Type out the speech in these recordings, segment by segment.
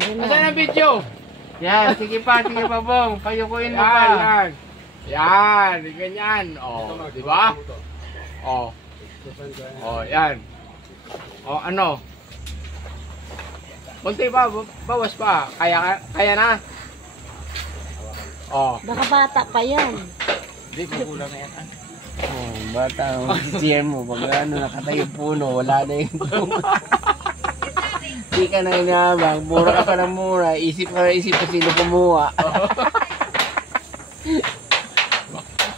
Asan ang video? Yan, sige pa, Bong. Payukuin mo pa. Yan, ganyan. Oh, di ba? Oh. Oh, yan. Oh, ano? Kunti pa, bawas pa. Kaya na? Oh. Baka bata pa yan. Hindi, kukulang na yan. Oh, bata, mag-cheer mo. Pag ano, nakatayo puno, wala na yung puno. Hindi ka na inabang. Mura ka pa ng mura. Isip ka sino kumuha.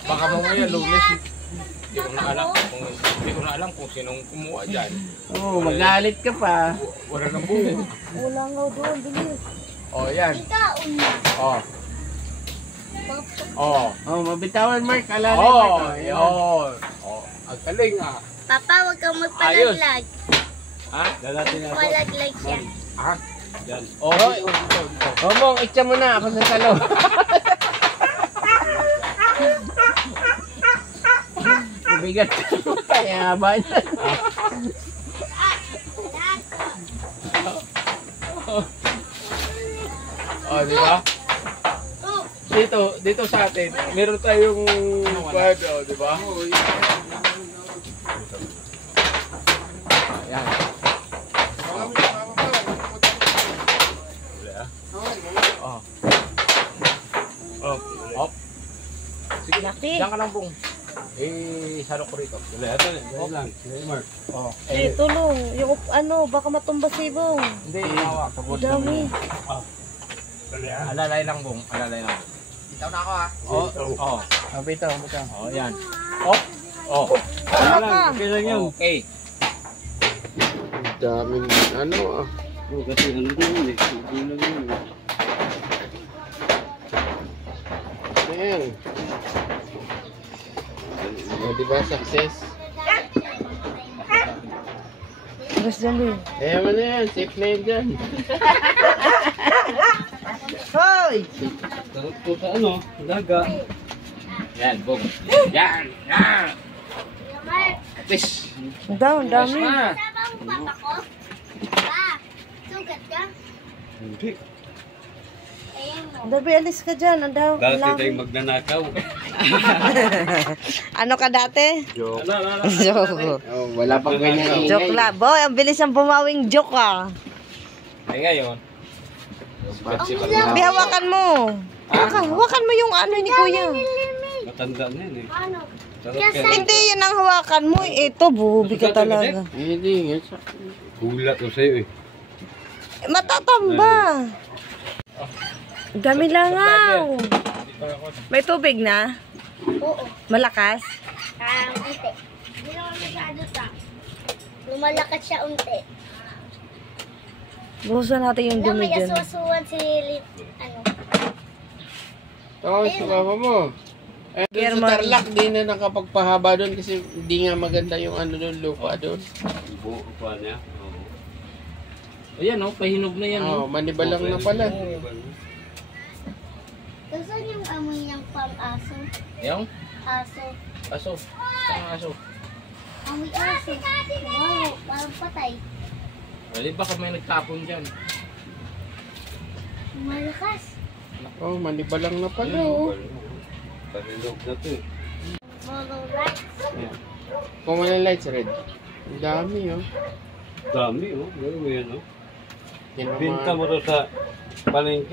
Baka mamaya lunes. Hindi ko na alam kung sinong kumuha dyan. Oo, magalit ka pa. Wala nang buo. Ulang nga doon, bilis. Oh, yan. Ikaon na. Oh. Oh. Oh, mabitawan, Mark. Alala Oh, Mark. yun. Oh, ang galing ah. Papa, huwag kang magpalaglag. Ha? Palaglag siya. Ha? Yan. Oh, Oh, Mong, itcha mo na. Ako sa salon. Mabigat. Kaya ba yan? Oh, di ba? Dito sa atin, meron tayong kwadro, di ba? Yan. Oh. Oh. Oh. Sige, Laki. diyan ka lang, Bong. Salo ko rito. Mark. Oh. Tulong. Yung ano, baka matumba si Bong. Hindi, hawak. Dami. Alalay lang, Bong. Alalay lang. Bitaw na ako, ha? Oh. Oh. Bitaw. Oh, yan. Oh. Oh. Okay lang yun. Okay. Daming ano ah. Kasi ano din eh. Ano din eh. Ayan. O, diba success? Mas dali. Kaya mo na yan. Safe na yun dyan. Hoy! Sarap po sa ano, daga. Yan, Bong. Yan. Yan. Fish. Ang dami. Fish na. Papa ko? Pa, sugat ka? Hindi. Dabi, alis ka dyan. Ang dami. Dati tayong magnanakaw. Ano ka dati? Joke. Joke. Oh, wala pang ganyan ingay. Joke lang. Boy, ang bilis ang bumawing joke ah. Ay, ngayon. Hawakan mo. Hawakan mo yung ano ni Kuya. Matanda na yan eh. Sarap yan. Hindi, yun ang hawakan mo. Ito, bubi ka talaga. Hindi, nga. Hula ko sa'yo eh. Matatamba. Dami langaw. May tubig na? Oo. Malakas? Unti. Hindi naman masyado ta. Lumalakat siya unti. Buhusan natin yung dumi May dyan. aswasuan si ano. Oo, sumama mo. Eh, doon sa German. Tarlac, di na nakapagpahaba doon kasi hindi nga maganda yung ano doon, lupa doon. Buo pa niya. Oo. Ayan, oh. Pahinog na yan, Oo, oh. manibalang na pala. Saan yung amoy niyang pang-aso? Yung? Aso. Aso. Saan ang aso? Amoy aso. Wow, parang patay. Wali, baka may nagtapon dyan. Malakas. Oo, manibalang na pala, oh. Parilog na to eh. Bolo lights. Kung wala lights, red. Ang dami, oh. Dami oh. Gano'n mo yan oh. Yan ang Binta mga- mo to sa palengke.